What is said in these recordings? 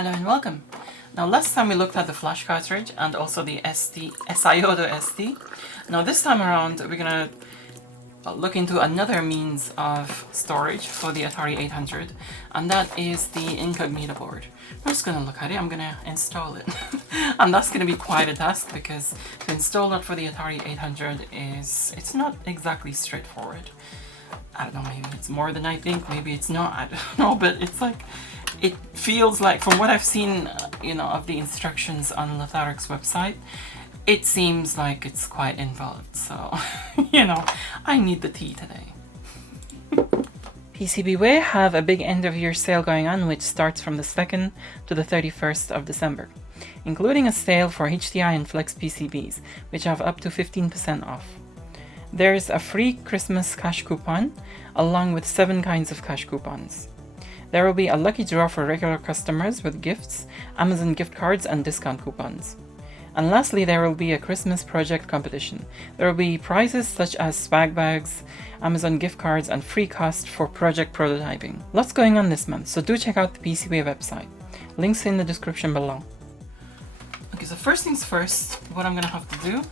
Hello and welcome. Now last time we looked at the flash cartridge and also the SiO2 ST. Now this time around we're gonna look into another means of storage for the Atari 800, and that is the Incognito board. I'm just gonna look at it, I'm gonna install it. And that's gonna be quite a task because to install that for the Atari 800 it's not exactly straightforward. I don't know, maybe it's more than I think, maybe it's not, I don't know, but it's like, it feels like, from what I've seen, you know, of the instructions on Latharic's website, it seems like it's quite involved, so, you know, I need the tea today. PCBWay have a big end of year sale going on, which starts from the 2nd to the 31st of December, including a sale for HDI and Flex PCBs, which have up to 15% off. There's a free Christmas cash coupon, along with 7 kinds of cash coupons. There will be a lucky draw for regular customers with gifts, Amazon gift cards and discount coupons. And lastly, there will be a Christmas project competition. There will be prizes such as swag bags, Amazon gift cards and free cost for project prototyping. Lots going on this month, so do check out the PCBWay website. Links in the description below. Okay, so first things first, what I'm gonna have to do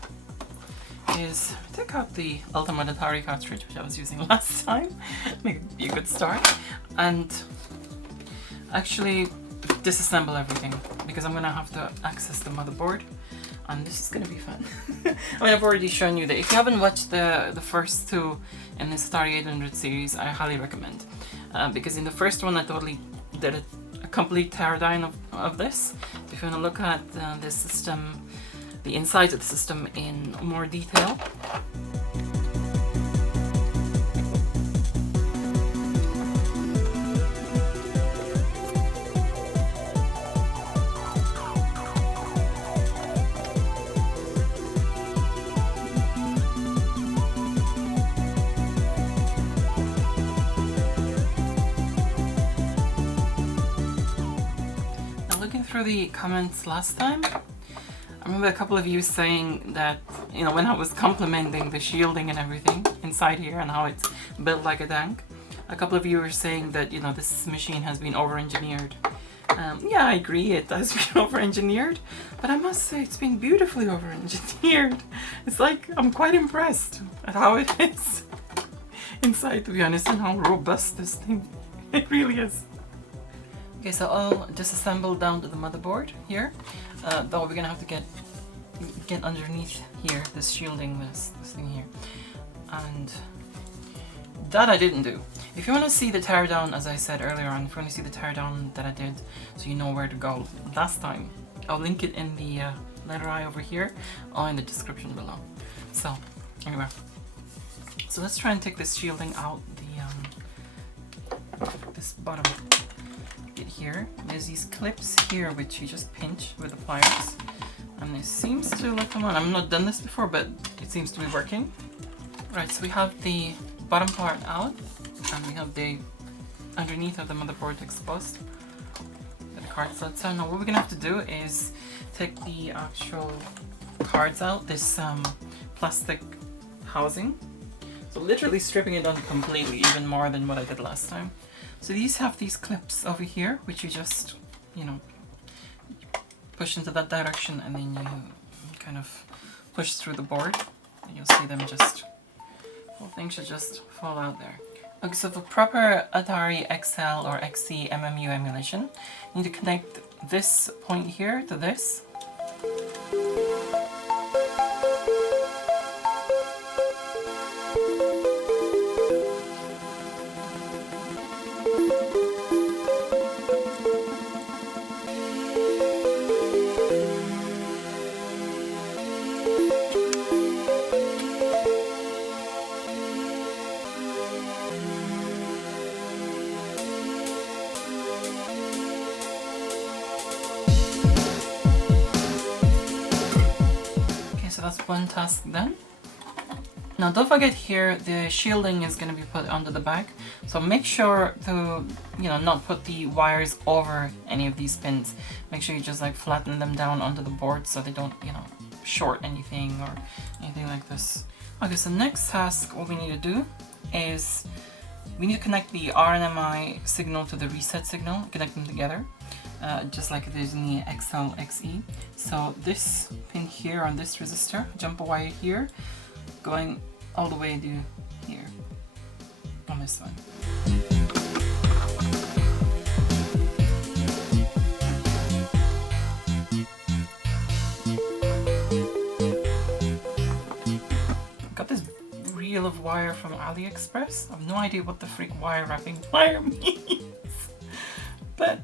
is take out the Ultimate Atari cartridge, which I was using last time, make it be a good start, and actually disassemble everything, because I'm gonna have to access the motherboard, and this is gonna be fun. I mean, I've already shown you that. If you haven't watched the first two in this Atari 800 series, I highly recommend, because in the first one I totally did a complete teardown of this. If you want to look at the system, the insides of the system in more detail. Now, looking through the comments last time, I remember a couple of you saying that, you know, when I was complimenting the shielding and everything inside here and how it's built like a tank, a couple of you were saying that, you know, this machine has been over-engineered. Yeah, I agree, it has been over-engineered, but I must say it's been beautifully over-engineered. It's like, I'm quite impressed at how it is inside, to be honest, and how robust this thing it really is. Okay, so I'll disassemble down to the motherboard here. Though we're gonna have to get underneath here, this shielding, this thing here. And that I didn't do. If you want to see the teardown, as I said earlier on, if you want to see the teardown that I did, so you know where to go last time, I'll link it in the letter I over here, or in the description below. So, anyway. So let's try and take this shielding out, this bottom bit here. There's these clips here which you just pinch with the pliers, and it seems to, like, come on, I've not done this before, but it seems to be working. Right, so we have the bottom part out, and we have the underneath of the motherboard exposed. Get the cards out. So now what we're gonna have to do is take the actual cards out, this plastic housing. So literally stripping it down completely, even more than what I did last time. So these have these clips over here, which you just, you know, push into that direction, and then you kind of push through the board, and you'll see them just, whole thing should just fall out there. Okay, so for proper Atari XL or XC MMU emulation, you need to connect this point here to this. So that's one task done. Now don't forget here, the shielding is going to be put onto the back, so make sure to, you know, not put the wires over any of these pins. Make sure you just like flatten them down onto the board so they don't, you know, short anything or anything like this. Okay, so next task, what we need to do is we need to connect the RNMI signal to the reset signal, connect them together. just like it is in the XL XE. So this pin here on this resistor, jump a wire here, going all the way to here on this one. Got this reel of wire from AliExpress. I have no idea what the freak wire wrapping wire means, but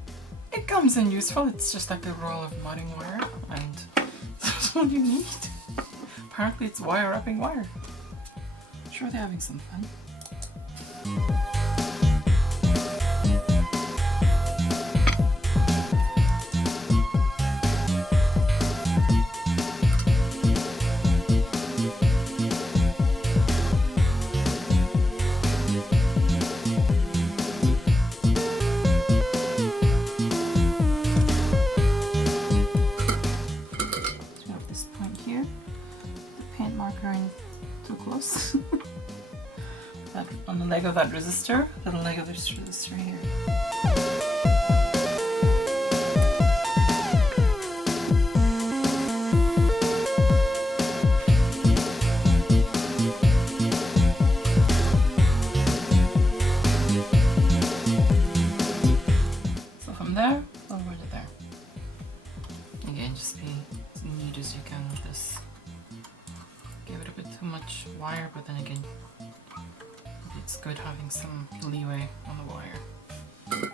it comes in useful. It's just like a roll of mudding wire, and that's what you need. Apparently it's wire wrapping wire. I'm sure they're having some fun. Too close. That, on the leg of that resistor, little leg of this resistor here. So from there, over to there. Again, just be as neat as you can with this. Give it a bit too much wire, but then again, it's good having some leeway on the wire.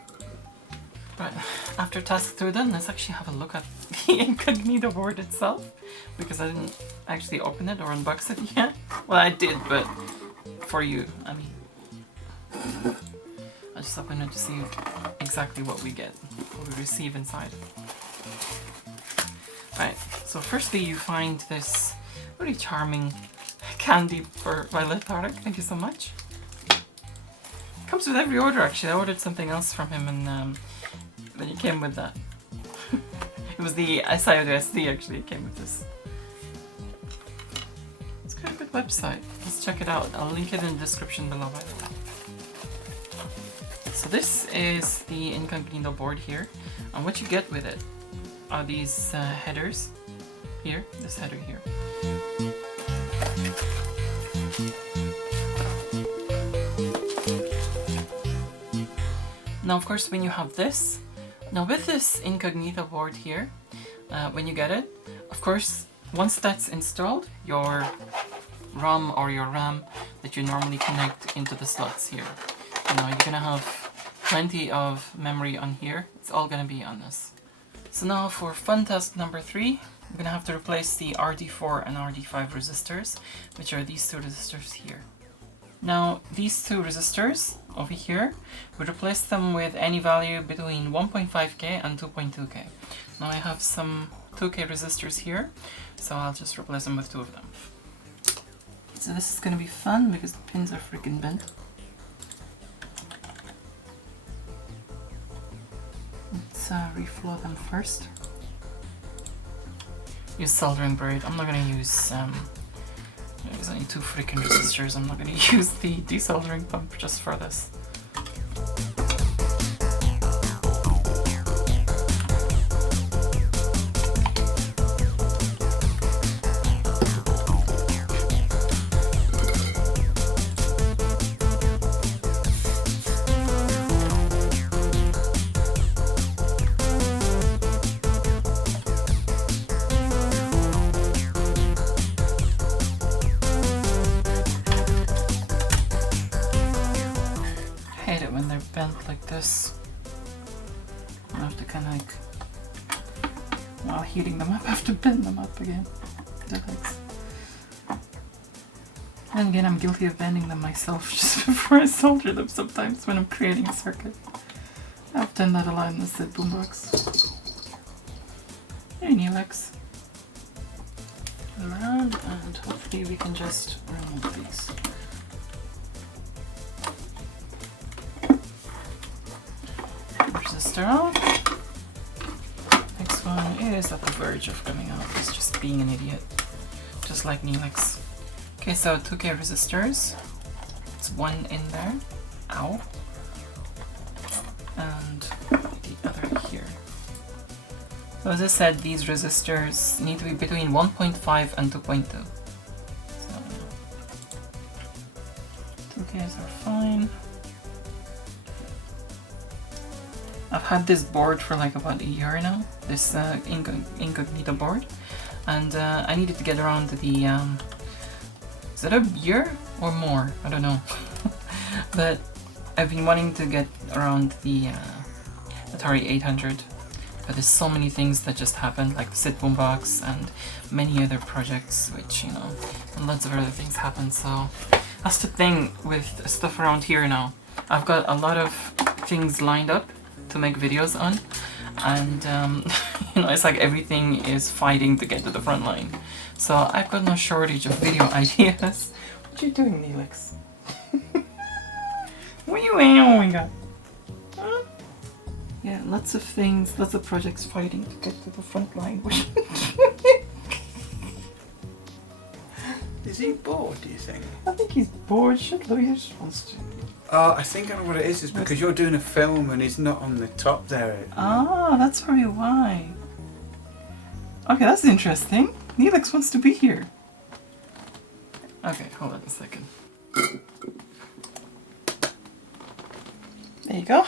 Right, after task 2 done, let's actually have a look at the Incognito board itself, because I didn't actually open it or unbox it yet. Well, I did, but for you, I mean. I just wanted to see exactly what we get, what we receive inside. Right, so firstly you find this really charming candy for Violet Tarek. Thank you so much. Comes with every order actually. I ordered something else from him and then he came with that. It was the SIOD actually, it came with this. It's quite a good website. Let's check it out. I'll link it in the description below, by the way. So this is the Incognito board here, and what you get with it are these headers here, this header here. Now of course when you have this, now with this Incognito board here, when you get it, of course once that's installed, your ROM or your RAM that you normally connect into the slots here, you know, you're gonna have plenty of memory on here. It's all gonna be on this. So now for fun task number 3, I'm gonna have to replace the RD4 and RD5 resistors, which are these 2 resistors here. Now these 2 resistors over here, we replace them with any value between 1.5k and 2.2k. Now I have some 2k resistors here, so I'll just replace them with 2 of them. So this is gonna be fun because the pins are freaking bent. Let's reflow them first. Use soldering braid. I'm not gonna use there's only 2 freaking resistors. I'm not gonna use the desoldering pump just for this. When they're bent like this, I have to kind of like, while heating them up, I have to bend them up again. And again, I'm guilty of bending them myself just before I solder them sometimes when I'm creating a circuit. I've done that a lot in the SID boombox. Hey Neelex. Around, and hopefully we can just remove these. Resistor out. Next one is at the verge of coming out. It's just being an idiot. Just like Neelex. Okay, so 2k resistors. It's 1 in there. Ow. And the other here. So as I said, these resistors need to be between 1.5 and 2.2. So 2Ks are fine. I've had this board for like about a year now, this Incognito board, and I needed to get around to the, is it a year or more? I don't know. But I've been wanting to get around the Atari 800, but there's so many things that just happened, like the SID boombox and many other projects, which, you know, and lots of other things happened. So that's the thing with stuff around here now. I've got a lot of things lined up to make videos on, and you know, it's like everything is fighting to get to the front line. So I've got no shortage of video ideas. What are you doing, Neelix? What are you yelling at? Huh? Yeah, lots of things, lots of projects fighting to get to the front line. Is he bored, do you think? I think he's bored. Shit, Louis just wants to. I think I know what it is because you're doing a film and he's not on the top there. Ah, that's probably why. Okay, that's interesting. Neelix wants to be here. Okay, hold on a second. There you go.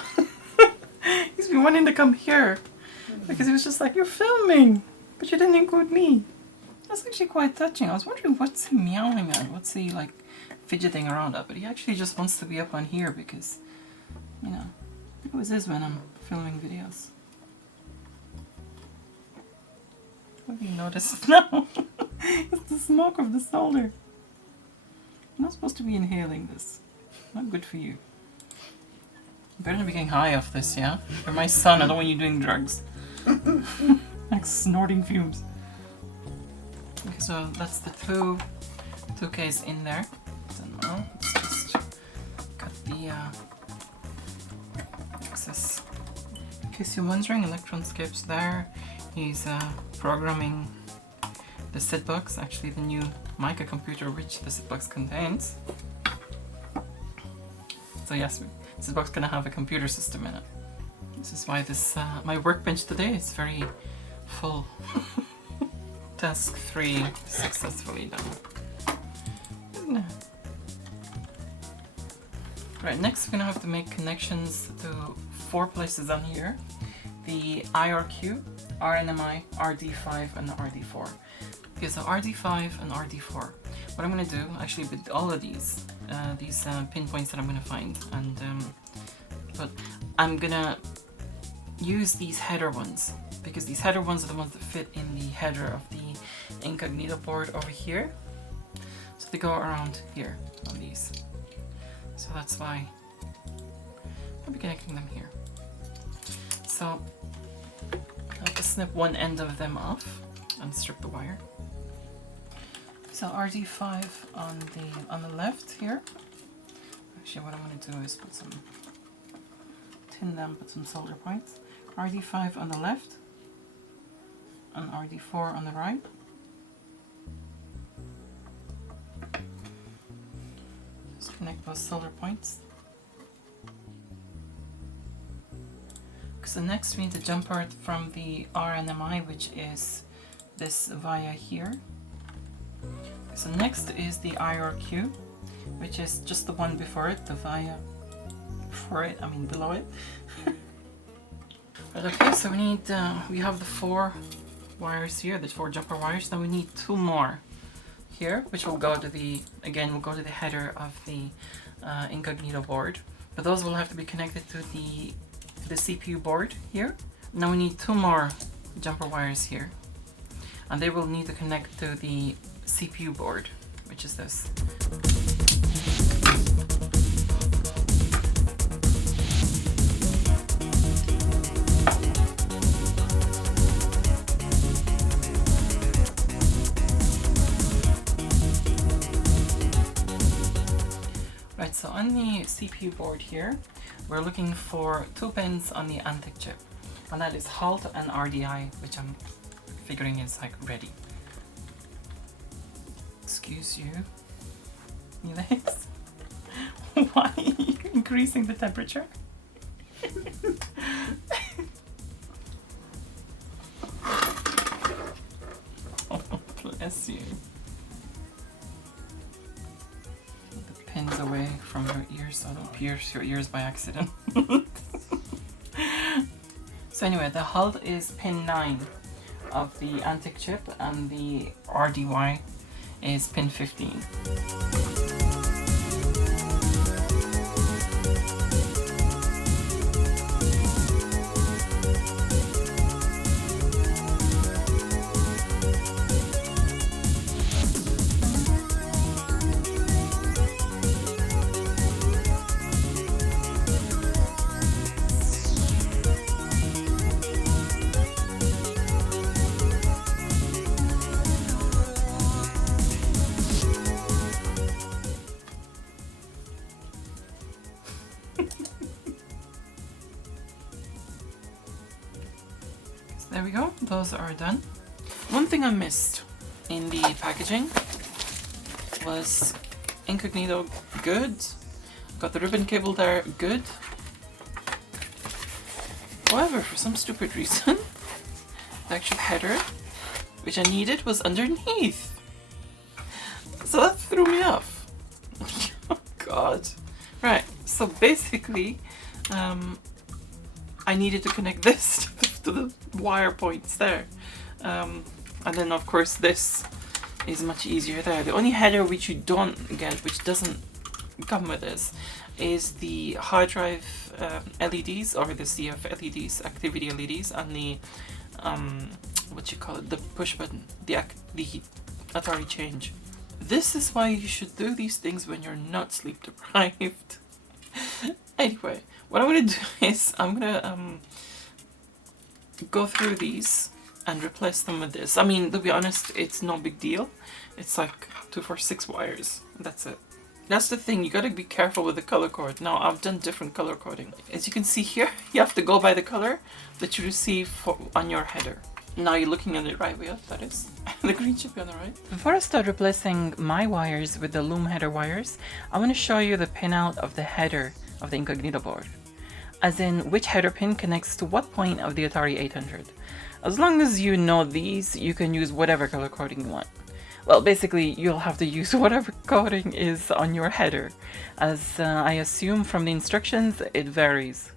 He's been wanting to come here because he was just like, you're filming, but you didn't include me. That's actually quite touching. I was wondering what's he meowing at? What's he like fidgeting around at? But he actually just wants to be up on here because, you know, it always is when I'm filming videos. What have you noticed now? It's the smoke of the solder. I'm not supposed to be inhaling this. Not good for you. You better not be getting high off this, yeah? You're my son, I don't want you doing drugs. Like snorting fumes. Okay, so that's the 2Ks in there. So now let's just cut the excess. In case you're wondering, Electronscape's there. He's programming the SID box, actually the new Mica computer which the SID box contains. So yes, SID box gonna have a computer system in it. This is why this my workbench today is very full. Task 3 successfully done. Right, next we're gonna have to make connections to 4 places on here. The IRQ, RNMI, RD5 and RD4. Okay, so RD5 and RD4. What I'm gonna do, actually with all of these pinpoints that I'm gonna find, and but I'm gonna use these header ones, because these header ones are the ones that fit in the header of the Incognito board over here. So they go around here on these. So that's why I'll be connecting them here. So I'll have to snip one end of them off and strip the wire. So RD5 on the left here. Actually, what I'm going to do is put some tin them, put some solder points. RD5 on the left and RD4 on the right. Just connect those solder points. So next we need to jump out from the RNMI, which is this via here. So next is the IRQ, which is just the one before it, the via before it, I mean below it. But okay, so we need, we have the 4 wires here, the 4 jumper wires. Now we need 2 more here, which will go to the, again, will go to the header of the Incognito board. But those will have to be connected to the CPU board here. Now we need 2 more jumper wires here, and they will need to connect to the CPU board, which is this. Right, so on the CPU board here, we're looking for 2 pins on the Antic chip, and that is HALT and RDI, which I'm figuring is like ready. Excuse you, Neelix. Why are you increasing the temperature? so don't pierce your ears by accident. So anyway, the hull is pin 9 of the Antic chip, and the RDY is pin 15. There we go, those are done. One thing I missed in the packaging was Incognito, good. Got the ribbon cable there, good. However, for some stupid reason, the actual header, which I needed, was underneath. So that threw me off. Oh god. Right, so basically, I needed to connect this to the wire points there. And then of course this is much easier there. The only header which you don't get, which doesn't come with this, is the hard drive LEDs, or the CF LEDs, activity LEDs, and the what you call it, the push button, the Atari change. This is why you should do these things when you're not sleep deprived. Anyway, what I'm gonna do is I'm gonna go through these and replace them with this. I mean, to be honest, it's no big deal. It's like 2, 4, 6 wires. That's it. That's the thing, you gotta be careful with the color code. Now, I've done different color coding. As you can see here, you have to go by the color that you receive on your header. Now you're looking at it right way up, that is. The green should be on the right. Before I start replacing my wires with the loom header wires, I want to show you the pinout of the header of the Incognito board. As in, which header pin connects to what point of the Atari 800. As long as you know these, you can use whatever color coding you want. Well, basically, you'll have to use whatever coding is on your header, as I assume from the instructions, it varies.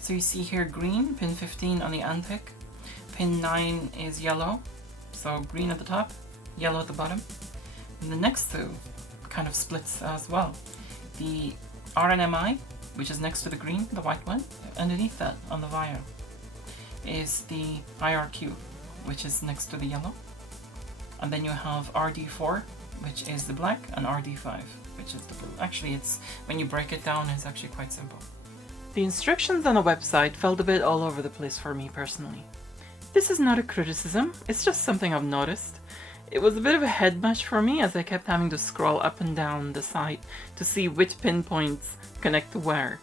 So you see here green, pin 15 on the Antic. Pin 9 is yellow, so green at the top, yellow at the bottom. And the next two kind of splits as well. The RNMI, which is next to the green, the white one, underneath that on the wire is the IRQ, which is next to the yellow. And then you have RD4, which is the black, and RD5, which is the blue. Actually, it's when you break it down, it's actually quite simple. The instructions on the website felt a bit all over the place for me personally. This is not a criticism, it's just something I've noticed. It was a bit of a head match for me, as I kept having to scroll up and down the site to see which pinpoints connect to where.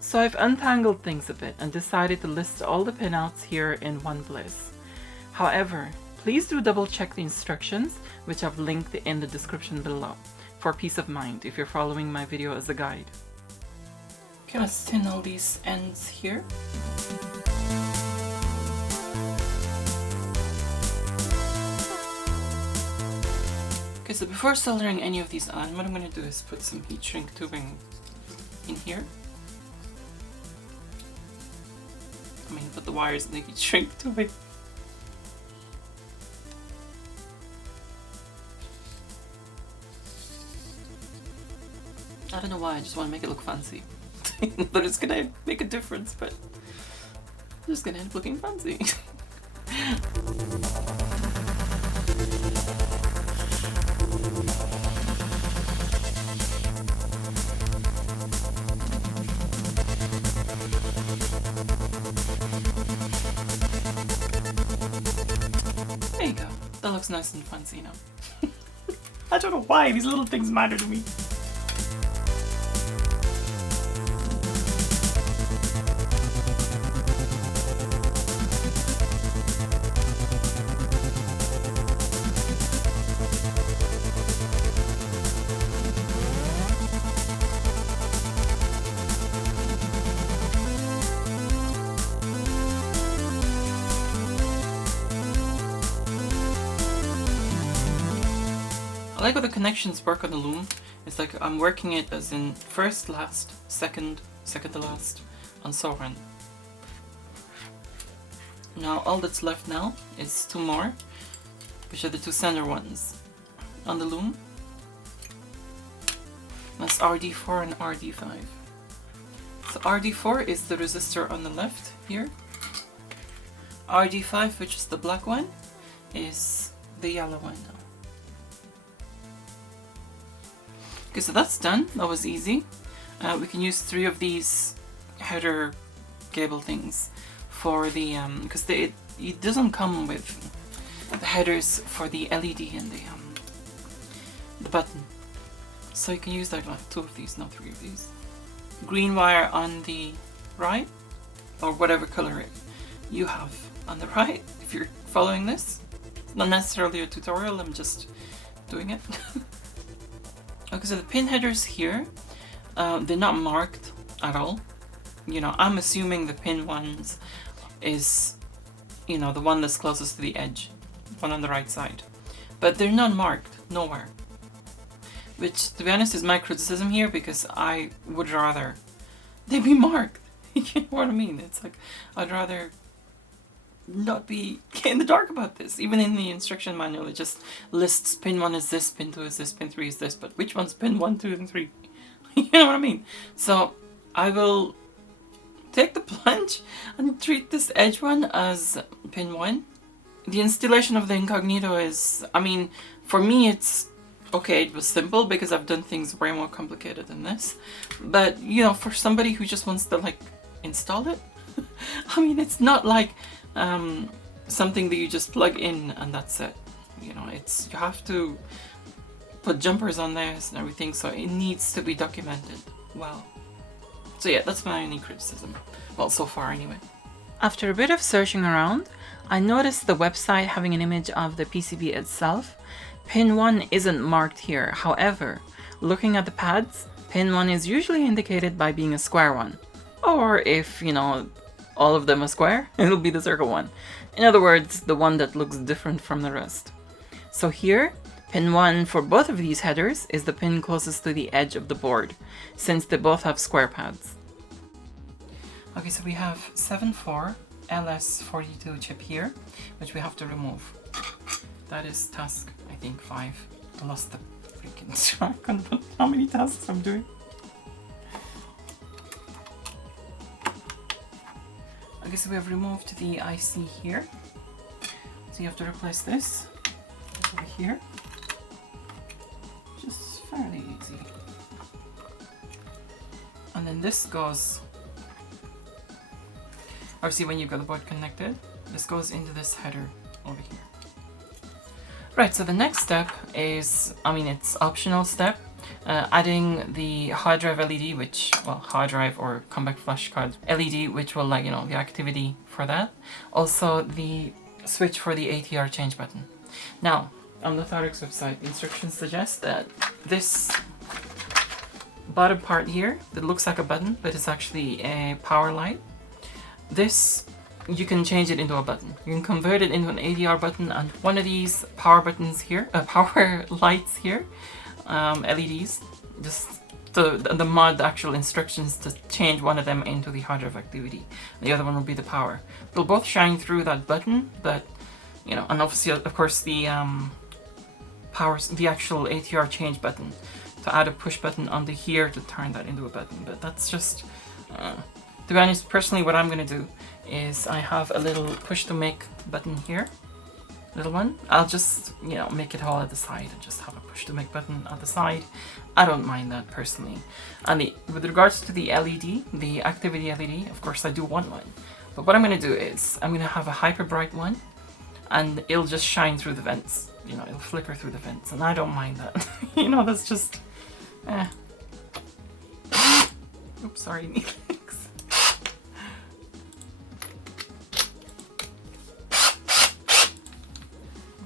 So I've untangled things a bit and decided to list all the pinouts here in one place. However, please do double check the instructions, which I've linked in the description below, for peace of mind if you're following my video as a guide. Okay, let's tin all these ends here. Okay, so before soldering any of these on, what I'm going to do is put some heat shrink tubing in here. I mean, put the wires in the heat shrink tubing. I don't know why, I just want to make it look fancy. But it's gonna make a difference, but I'm just gonna end up looking fancy. There you go. That looks nice and fancy now. I don't know why these little things matter to me. I like how the connections work on the loom. It's like I'm working it as in first, last, second, second to last, and so on. Now all that's left now is 2 more, which are the 2 center ones on the loom. That's RD4 and RD5. So RD4 is the resistor on the left here. RD5, which is the black one, is the yellow one now. Okay, so that's done. That was easy. We can use 3 of these header cable things for the because it doesn't come with the headers for the LED and the button. So you can use like 2 of these, not 3 of these. Green wire on the right, or whatever color you have on the right, if you're following this. It's not necessarily a tutorial, I'm just doing it. Okay, so the pin headers here, they're not marked at all. You know, I'm assuming the pin ones is, you know, the one that's closest to the edge, one on the right side. But they're not marked, nowhere. Which, to be honest, is my criticism here, because I would rather they be marked. You know what I mean? It's like, I'd rather not be in the dark about this. Even in the instruction manual, it just lists pin 1 is this, pin 2 is this, pin 3 is this, but which one's pin 1, 2, and 3? You know what I mean? So, I will take the plunge and treat this edge one as pin 1. The installation of the Incognito is, I mean, for me it's okay, it was simple because I've done things way more complicated than this. But, you know, for somebody who just wants to, like, install it, I mean, it's not like something that you just plug in and that's it. You know, it's, you have to put jumpers on this and everything, so it needs to be documented well. So yeah, that's my only criticism. Well, so far anyway. After a bit of searching around, I noticed the website having an image of the PCB itself. Pin 1 isn't marked here. However, looking at the pads, pin 1 is usually indicated by being a square one. Or if, you know, all of them are square, it'll be the circle one. In other words, the one that looks different from the rest. So here, pin 1 for both of these headers is the pin closest to the edge of the board, since they both have square pads. Okay, so we have 7.4 LS42 chip here, which we have to remove. That is task, I think, 5. I lost the freaking track on how many tasks I'm doing. Okay, so we have removed the IC here. So you have to replace this over here. Just fairly easy. And then this goes, obviously when you've got the board connected, this goes into this header over here. Right, so the next step is, I mean, it's optional step, adding the hard drive LED, which, well, hard drive or compact flash card LED, which will, like, you know, the activity for that. Also the switch for the ATR change button. Now, on the Tharix website, the instructions suggest that this bottom part here, that looks like a button, but it's actually a power light. This, you can change it into a button. You can convert it into an ADR button, and one of these power buttons here, power lights here, LEDs, just the mod actual instructions to change one of them into the hard drive activity. The other one will be the power. They'll both shine through that button, but, you know, and obviously, of course, the the actual ATR change button, to add a push button onto here to turn that into a button. But that's just, to be honest, personally, what I'm gonna do is I have a little push to make button here, little one. I'll just, you know, make it all at the side and just have a push to make button at the side. I don't mind that personally. And with regards to the LED, the activity LED, of course I do want one. But what I'm gonna do is I'm gonna have a hyper bright one, and it'll just shine through the vents. You know, it'll flicker through the vents, and I don't mind that. You know, that's just, Oops, sorry, Neelix.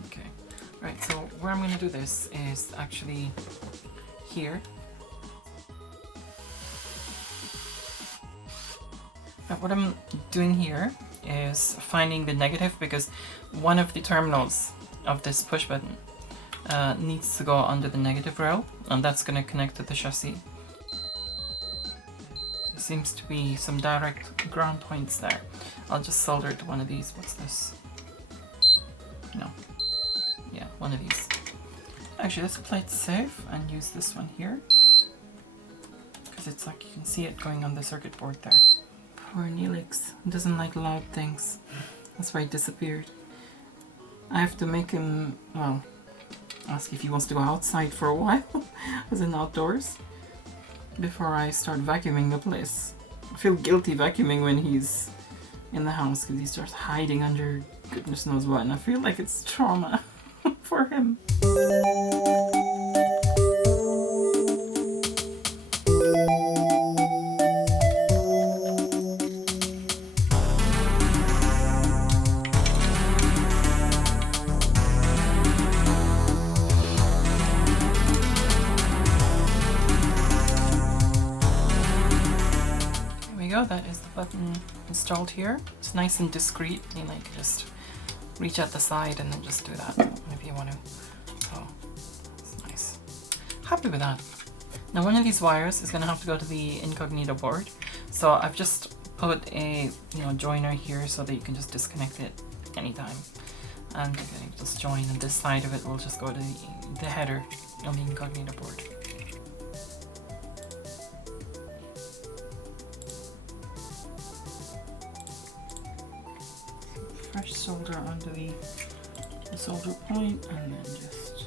Okay, right, so where I'm gonna do this is actually here. Now, what I'm doing here is finding the negative, because one of the terminals of this push button needs to go under the negative rail, and that's going to connect to the chassis. There seems to be some direct ground points there. I'll just solder it to one of these. What's this? No. Yeah, one of these. Actually, let's play it safe and use this one here. Because it's like you can see it going on the circuit board there. Poor Neelix. He doesn't like loud things. That's why he disappeared. I have to make him, well, ask if he wants to go outside for a while, as in outdoors, before I start vacuuming the place. I feel guilty vacuuming when he's in the house because he starts hiding under goodness knows what, and I feel like it's trauma for him. That is the button installed here. It's nice and discreet. You know, you can just reach at the side and then just do that if you want to. So it's nice. Happy with that. Now one of these wires is going to have to go to the Incognito board. So I've just put a joiner here so that you can just disconnect it anytime. And you can just join, and this side of it will just go to the header on the Incognito board. Fresh solder onto the solder point, and then just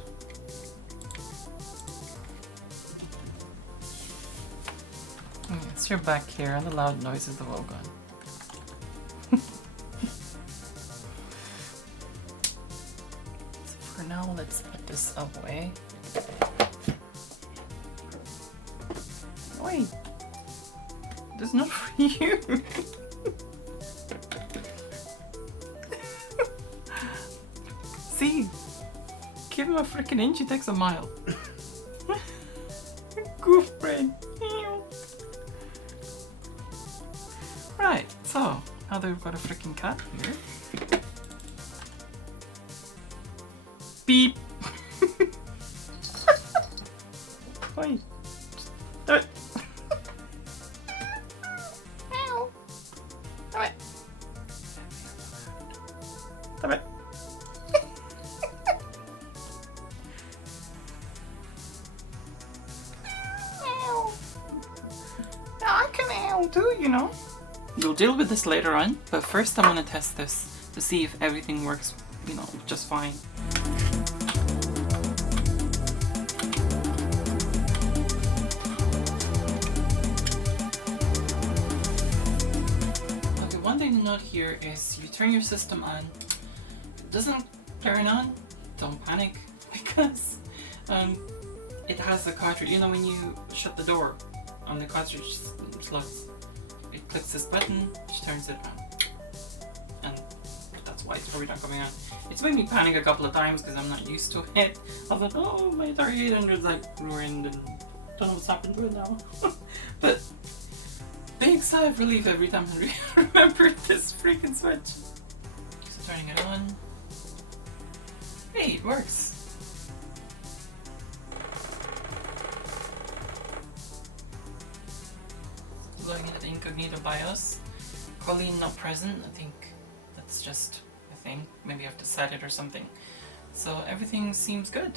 yes, you're back here and the loud noises have all gone. So for now, let's put this away. Wait, there's not for you. See, give him a freaking inch, he takes a mile. Goof brain. Right, so now that we've got a freaking cat here. Beep. Wait. Do it. Ow. Do it. Do it. Too, you know. We'll deal with this later on, but first I'm going to test this to see if everything works, just fine. Okay, one thing to note here is you turn your system on. If it doesn't turn on, don't panic, because it has the cartridge. When you shut the door on the cartridge slots, it clicks this button, which turns it on, and that's why it's probably not coming on. It's made me panic a couple of times because I'm not used to it. I thought, oh, my Atari 800's like ruined and don't know what's happened to it now. But big sigh of relief every time I remember this freaking switch. So turning it on. Hey, it works. Going into the Incognito BIOS. Colleen not present. I think that's just a thing. Maybe I have to set it or something. So everything seems good.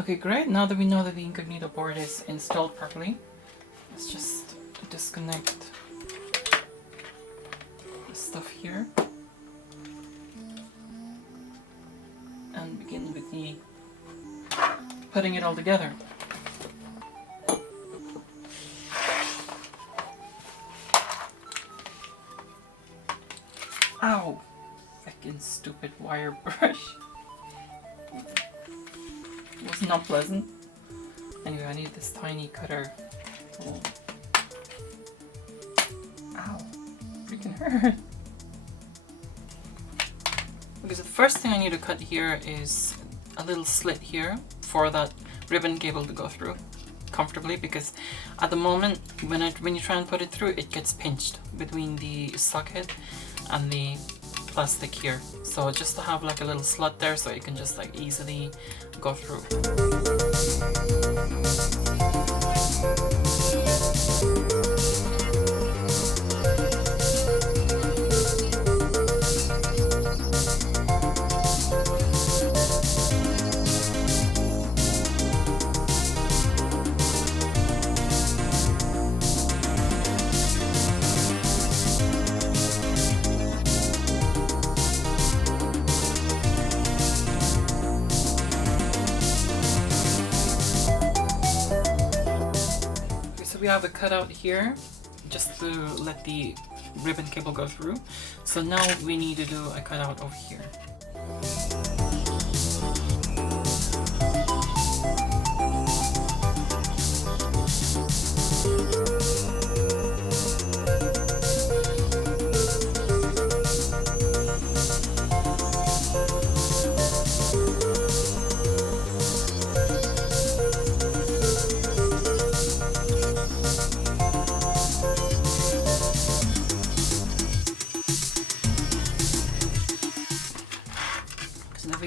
Okay, great. Now that we know that the Incognito board is installed properly, let's just disconnect this stuff here and begin with the putting it all together. Ow! Fucking stupid wire brush. It was not pleasant. Anyway, I need this tiny cutter. Oh. Ow. Freaking hurt. Because the first thing I need to cut here is a little slit here for that ribbon cable to go through comfortably, because at the moment when you try and put it through, it gets pinched between the socket and the plastic here. So just to have like a little slot there so you can just like easily go through. We have a cutout here just to let the ribbon cable go through. So now we need to do a cutout over here.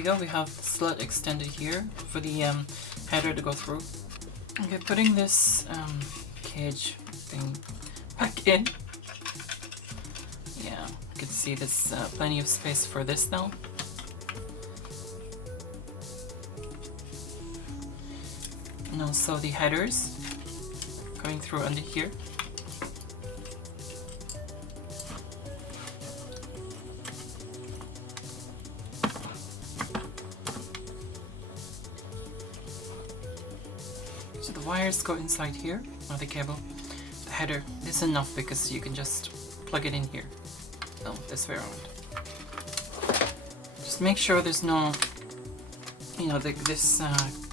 Go, we have the slit extended here for the header to go through. Okay, putting this cage thing back in. Yeah, you can see there's plenty of space for this now. And also the headers going through under here. So the wires go inside here, or the cable. The header is enough because you can just plug it in here. No, this way around. Just make sure there's no, you know, this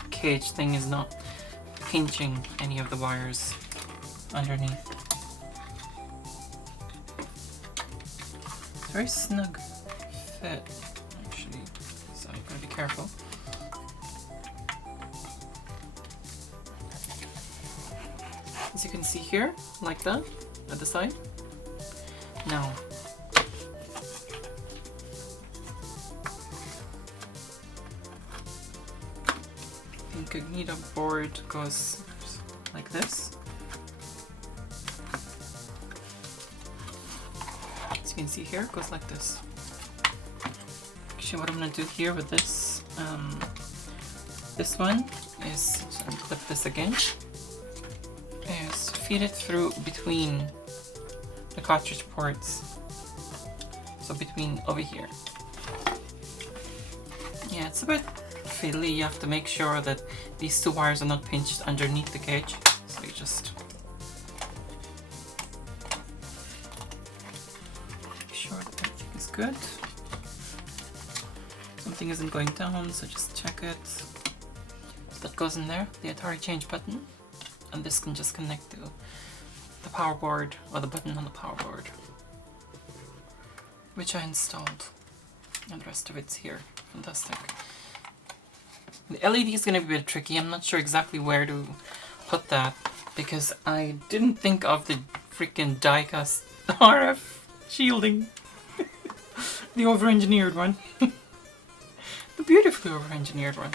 cage thing is not pinching any of the wires underneath. It's very snug fit, actually, so you gotta be careful. As you can see here, like that, at the side. Now, the Incognito board goes like this. As you can see here, it goes like this. Actually, what I'm going to do here with this, this one is, so I'm clip this again. Is feed it through between the cartridge ports, so between over here. Yeah, it's a bit fiddly. You have to make sure that these two wires are not pinched underneath the cage, so you just make sure that everything is good. Something isn't going down, so just check it. So that goes in there, the Atari change button. And this can just connect to the power board, or the button on the power board, which I installed, and the rest of it's here. Fantastic. The LED is going to be a bit tricky. I'm not sure exactly where to put that because I didn't think of the freaking die-cast RF shielding. The over-engineered one. The beautifully over-engineered one.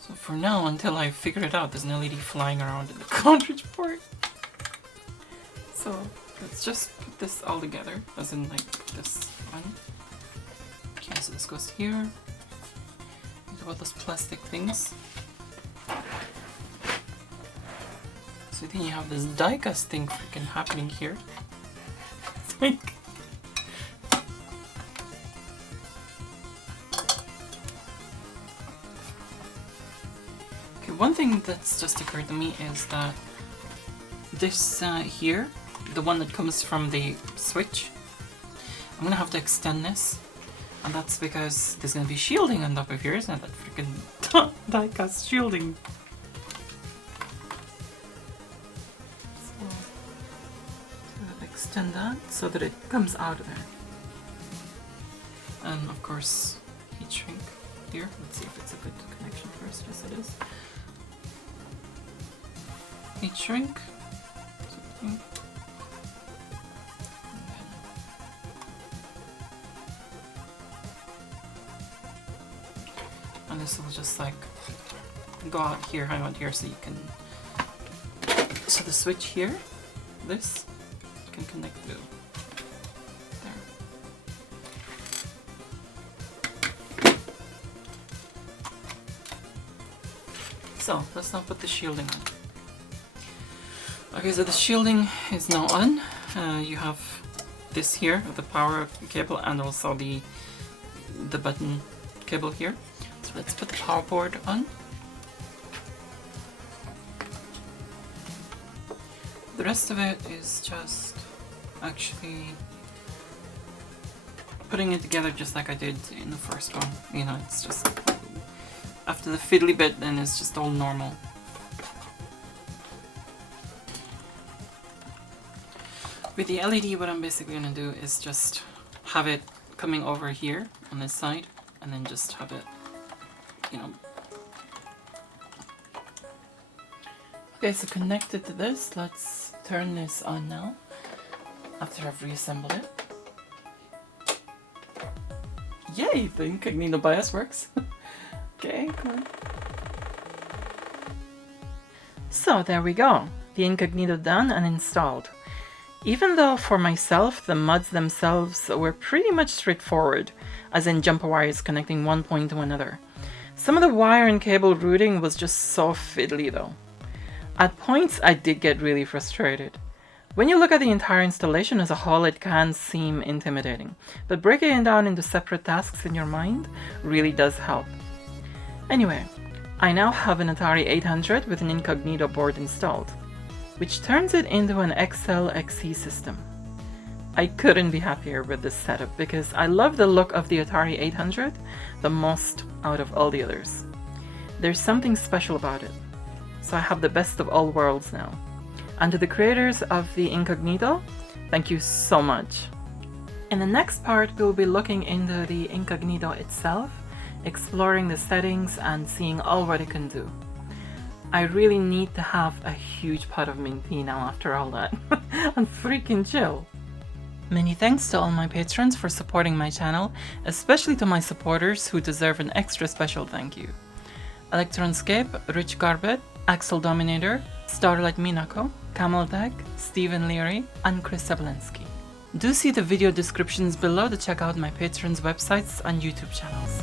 So for now, until I figure it out, there's an LED flying around in the cartridge port. So let's just put this all together, as in like this one. Okay, so this goes here. Think about those plastic things. So then you have this die-cast thing freaking happening here. It's like... One thing that's just occurred to me is that this here, the one that comes from the switch, I'm gonna have to extend this, and that's because there's gonna be shielding on top of here, isn't it? That freaking die-cast shielding. So extend that so that it comes out of there. And of course, heat shrink here. Let's see if it's a good connection first. Yes, it is. Heat shrink. And this will just like go out here, hang out here, so you can. So the switch here, this you can connect to there. So let's now put the shielding on. Okay, so the shielding is now on. You have this here, the power cable, and also the button cable here. So let's put the power board on. The rest of it is just actually putting it together just like I did in the first one. You know, it's just after the fiddly bit, then it's just all normal. With the LED, what I'm basically gonna do is just have it coming over here on this side, and then just have it, you know. Okay, so connected to this, let's turn this on now, after I've reassembled it. Yay, the Incognito BIOS works. Okay, cool. So there we go, the Incognito done and installed. Even though for myself the mods themselves were pretty much straightforward, as in jumper wires connecting one point to another. Some of the wire and cable routing was just so fiddly though. At points I did get really frustrated. When you look at the entire installation as a whole, it can seem intimidating, but breaking it down into separate tasks in your mind really does help. Anyway, I now have an Atari 800 with an Incognito board installed, which turns it into an XL XE system. I couldn't be happier with this setup because I love the look of the Atari 800 the most out of all the others. There's something special about it, so I have the best of all worlds now. And to the creators of the Incognito, thank you so much. In the next part, we'll be looking into the Incognito itself, exploring the settings and seeing all what it can do. I really need to have a huge pot of mint tea now after all that. I'm freaking chill. Many thanks to all my patrons for supporting my channel, especially to my supporters who deserve an extra special thank you. Electronscape, Rich Garbett, Axel Dominator, Starlight Minako, Camel Deck, Stephen Leary, and Chris Sablensky. Do see the video descriptions below to check out my patrons' websites and YouTube channels.